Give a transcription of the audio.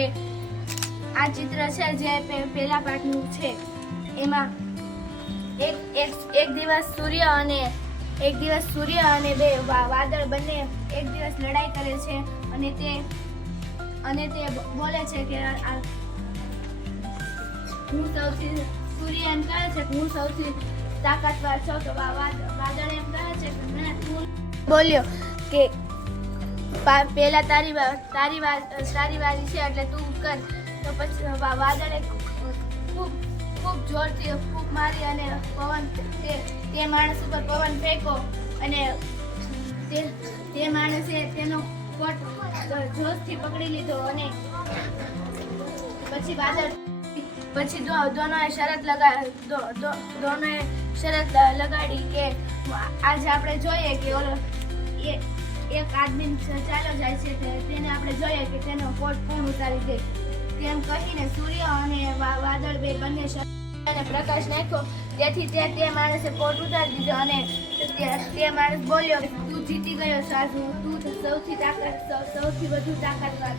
કે આ ચિત્ર છે જે પહેલા પાઠનું છે એમાં એક દિવસ સૂર્ય અને બે વાદળ બંને એક દિવસ લડાઈ કરે છે અને તે બોલે છે કે સૂર્ય એમ કહે છે કે હું સૌથી તાકાતવાર છું તો વાદળ એમ કહે છે કે તું બોલ્યો કે પહેલા તારી વારી છે એટલે તું કર. તો પછી વાદળે ખૂબ જોરથી ફૂંક મારી અને પવન તે માણસ ઉપર પવન ફેંકો અને તે માણસે તેનો કોટ જોશથી પકડી લીધો અને પછી દોનોએ શરત લગાડી કે આજે આપણે જોઈએ કે એક આદમી ચાલ્યો જાય છે તેને આપણે જોઈએ કે તેનો કોટ કોણ ઉતારી દે. તેમ કહીને સૂર્ય અને વાદળ બંને અને પ્રકાશ નાખ્યો. તેથી તે માણસે કોટ ઉતારી દીધો અને તે માણસ બોલ્યો તું જીતી ગયો સાધુ, તું સૌથી વધુ તાકાતવાર.